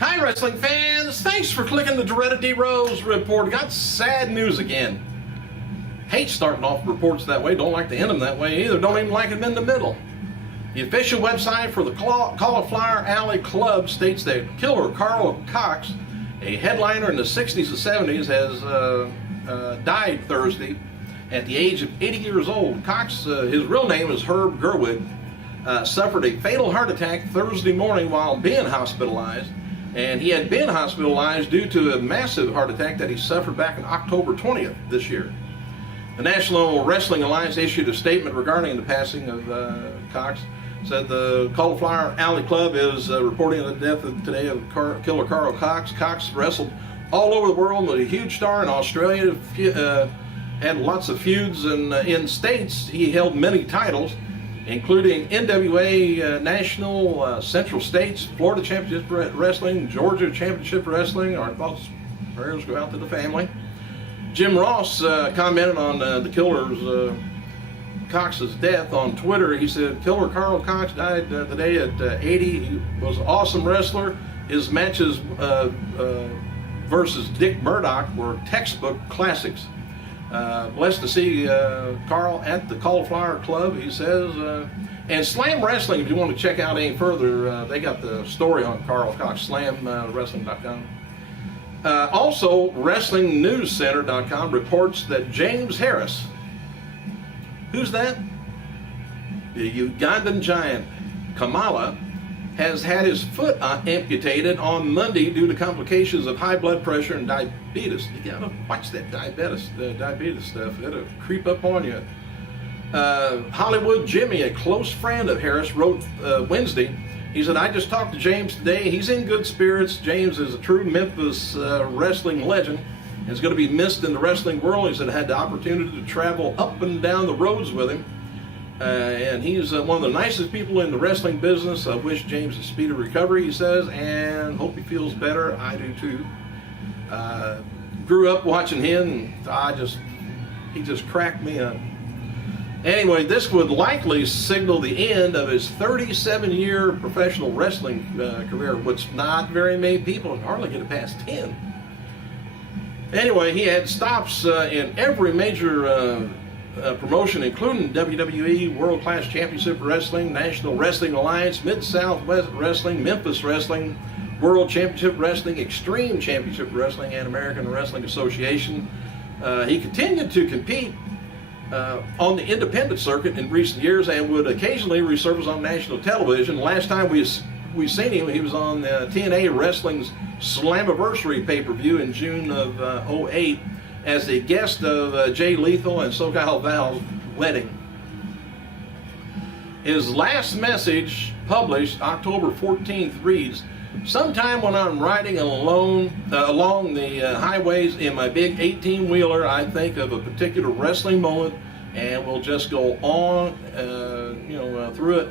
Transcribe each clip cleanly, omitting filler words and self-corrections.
Hi, wrestling fans! Thanks for clicking the Doretta D. Rose report. Got sad news again. Hate starting off reports that way. Don't like to end them that way either. Don't even like them in the middle. The official website for the Cauliflower Alley Club states that killer Carl Cox, a headliner in the 60s and 70s, has died Thursday at the age of 80 years old. Cox, his real name is Herb Gerwig, suffered a fatal heart attack Thursday morning while being hospitalized. And he had been hospitalized due to a massive heart attack that he suffered back on October 20th this year. The National Wrestling Alliance issued a statement regarding the passing of Cox. Said the Cauliflower Alley Club is reporting the death today of killer Carl Cox. Cox wrestled all over the world, was a huge star in Australia, had lots of feuds, and in states he held many titles, including NWA National, Central States, Florida Championship Wrestling, Georgia Championship Wrestling. Our thoughts, prayers go out to the family. Jim Ross commented on the killer's Cox's death on Twitter. He said, "Killer Carl Cox died today at 80. He was an awesome wrestler. His matches versus Dick Murdoch were textbook classics. Blessed to see Carl at the Cauliflower Club," he says. And Slam Wrestling, if you want to check out any further, they got the story on Carl Cox, slamwrestling.com. Also, WrestlingNewsCenter.com reports that James Harris, who's that? The Ugandan giant Kamala, has had his foot amputated on Monday due to complications of high blood pressure and diabetes. You gotta watch that diabetes stuff. It'll creep up on you. Hollywood Jimmy, a close friend of Harris, wrote Wednesday. He said, "I just talked to James today. He's in good spirits. James is a true Memphis wrestling legend. It's going to be missed in the wrestling world." He said, "I had the opportunity to travel up and down the roads with him. And he's one of the nicest people in the wrestling business. I wish James a speedy recovery," he says, "and hope he feels better. I do too. Grew up watching him, and he just cracked me up." Anyway, this would likely signal the end of his 37-year professional wrestling career, which not very many people hardly get it past 10. Anyway, he had stops in every major promotion, including WWE, World Class Championship Wrestling, National Wrestling Alliance, Mid-South Wrestling, Memphis Wrestling, World Championship Wrestling, Extreme Championship Wrestling, and American Wrestling Association. He continued to compete on the independent circuit in recent years and would occasionally resurface on national television. Last time we seen him, he was on TNA Wrestling's Slammiversary pay-per-view in June of 2008 as a guest of Jay Lethal and SoCal Val's wedding. His last message, published October 14th, reads, "Sometime when I'm riding along the highways in my big 18-wheeler, I think of a particular wrestling moment, and we'll just go on, through it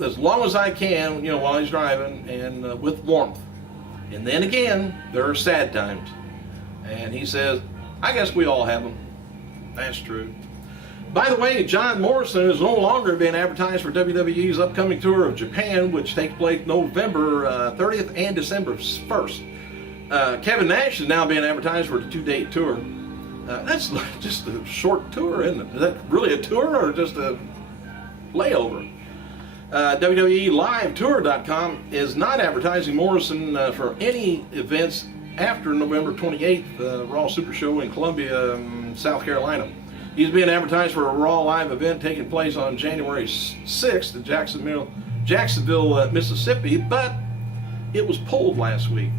as long as I can, while he's driving, and with warmth. And then again, there are sad times." And he says, "I guess we all have them." That's true. By the way, John Morrison is no longer being advertised for WWE's upcoming tour of Japan, which takes place November 30th and December 1st. Kevin Nash is now being advertised for a 2-date tour. That's just a short tour, isn't it? Is that really a tour or just a layover? WWELiveTour.com is not advertising Morrison for any events after November 28th, Raw Super Show in Columbia, South Carolina. He's being advertised for a Raw Live event taking place on January 6th in Jacksonville, Mississippi, but it was pulled last week.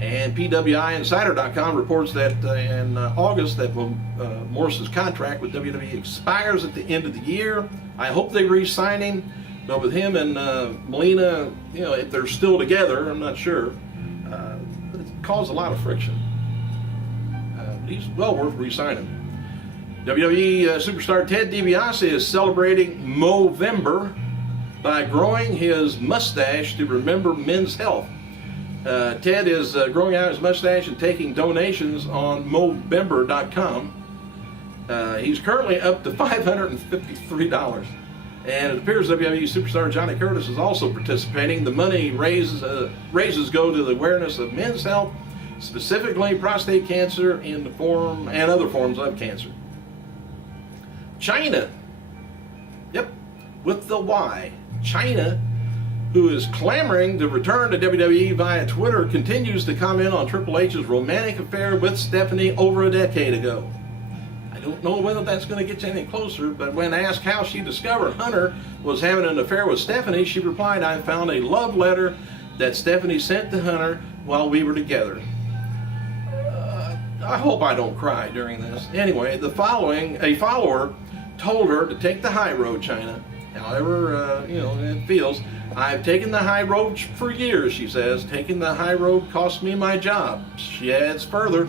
And PWIinsider.com reports that in August that Morrison's contract with WWE expires at the end of the year. I hope they re-sign him, but with him and Melina, if they're still together, I'm not sure. It caused a lot of friction. He's well worth re-signing. WWE superstar Ted DiBiase is celebrating Movember by growing his mustache to remember men's health. Ted is growing out his mustache and taking donations on Movember.com. He's currently up to $553. And it appears WWE superstar Johnny Curtis is also participating. The money raises go to the awareness of men's health, specifically prostate cancer and other forms of cancer. Chyna, yep, with the Y. Chyna, who is clamoring to return to WWE via Twitter, continues to comment on Triple H's romantic affair with Stephanie over a decade ago. I don't know whether that's going to get you any closer, but when asked how she discovered Hunter was having an affair with Stephanie, she replied, "I found a love letter that Stephanie sent to Hunter while we were together." I hope I don't cry during this. Anyway, a follower told her to take the high road, Chyna. However, it feels. "I've taken the high road for years," she says. "Taking the high road cost me my job." She adds further,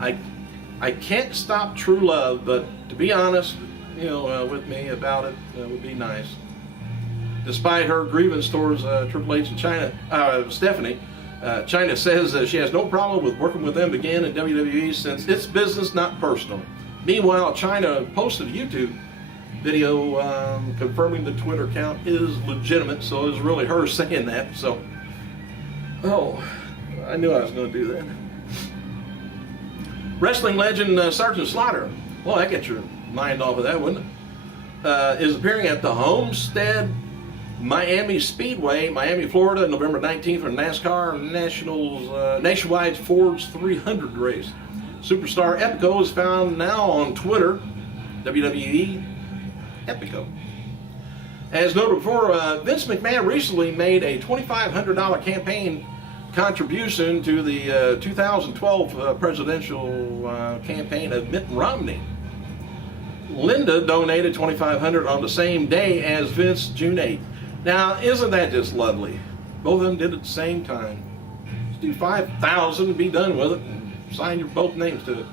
I can't stop true love, but to be honest, with me about it would be nice." Despite her grievance towards Triple H and Stephanie, Chyna says she has no problem with working with them again in WWE since it's business, not personal. Meanwhile, Chyna posted a YouTube video confirming the Twitter account is legitimate, so it's really her saying that. So, I knew I was going to do that. Wrestling legend Sergeant Slaughter, well, that gets your mind off of that, wouldn't it? Is appearing at the Homestead Miami Speedway, Miami, Florida, November 19th for NASCAR Nationwide Fords 300 race. Superstar Epico is found now on Twitter, WWE Epico. As noted before, Vince McMahon recently made a $2,500 campaign contribution to the 2012 presidential campaign of Mitt Romney. Linda donated $2,500 on the same day as Vince, June 8th. Now, isn't that just lovely? Both of them did it at the same time. Just do $5,000 and be done with it and sign your both names to it.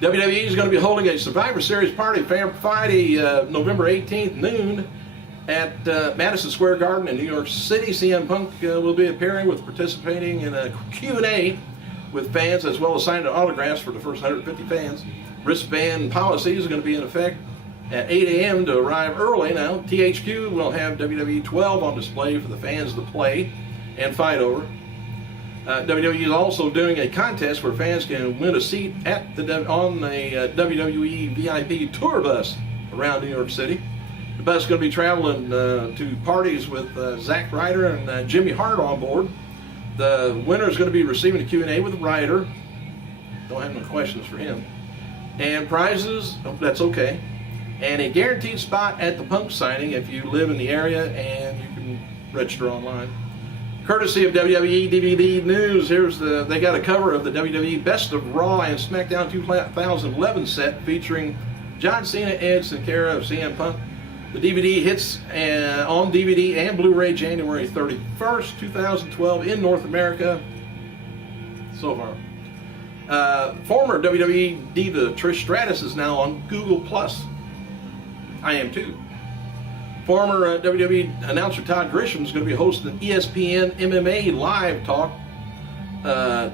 WWE is going to be holding a Survivor Series party Friday, November 18th, noon, at Madison Square Garden in New York City. CM Punk will be appearing participating in a Q&A with fans, as well as signing autographs for the first 150 fans. Wristband policy is going to be in effect at 8 a.m. to arrive early. Now, THQ will have WWE 12 on display for the fans to play and fight over. WWE is also doing a contest where fans can win a seat on a WWE VIP tour bus around New York City. The bus is going to be traveling to parties with Zack Ryder and Jimmy Hart on board. The winner is going to be receiving a Q&A with Ryder. Don't have no questions for him. And prizes, that's okay. And a guaranteed spot at the Punk signing if you live in the area, and you can register online. Courtesy of WWE DVD News, they got a cover of the WWE Best of Raw and SmackDown 2011 set featuring John Cena, Ed Sinclair of CM Punk. The DVD hits on DVD and Blu-ray January 31st, 2012 in North America. So far. Former WWE diva Trish Stratus is now on Google+. I am too. Former WWE announcer Todd Grisham is going to be hosting ESPN MMA Live Talk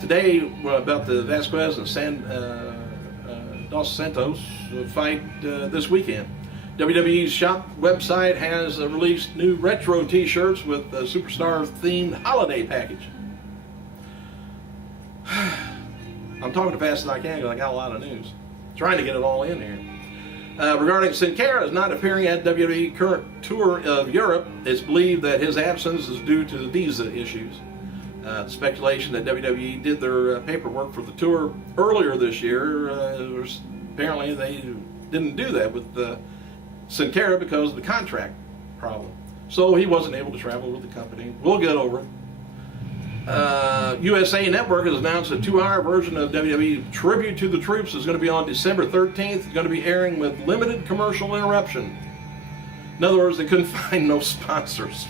today about the Vasquez and Dos Santos fight this weekend. WWE's shop website has released new retro t-shirts with a superstar-themed holiday package. I'm talking as fast as I can because I got a lot of news. Trying to get it all in here. Regarding Sin Cara is not appearing at WWE current tour of Europe, it's believed that his absence is due to visa issues. The speculation that WWE did their paperwork for the tour earlier this year, apparently they didn't do that with Sin Cara because of the contract problem. So he wasn't able to travel with the company. We'll get over it. USA Network has announced a 2-hour version of WWE Tribute to the Troops is going to be on December 13th. It's going to be airing with limited commercial interruption. In other words, they couldn't find no sponsors.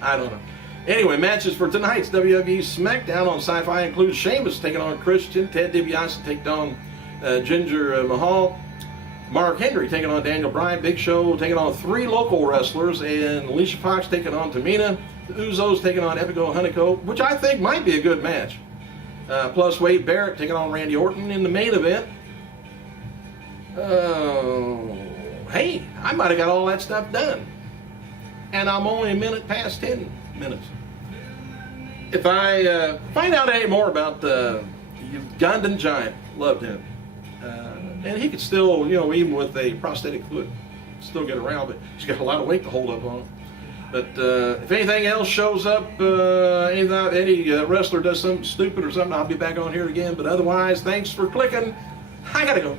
I don't know. Anyway, matches for tonight's WWE SmackDown on Sci-Fi include Sheamus taking on Christian, Ted DiBiase taking on Jinder Mahal, Mark Henry taking on Daniel Bryan, Big Show taking on 3 local wrestlers, and Alicia Fox taking on Tamina. The Usos taking on Epico Hunico, which I think might be a good match. Plus Wade Barrett taking on Randy Orton in the main event. Hey, I might have got all that stuff done. and I'm only a minute past 10 minutes. If I find out any more about the Ugandan giant, loved him. And he could still, you know, even with a prosthetic foot, still get around, but he's got a lot of weight to hold up on. But if anything else shows up, any wrestler does something stupid or something, I'll be back on here again. But otherwise, thanks for clicking. I gotta go.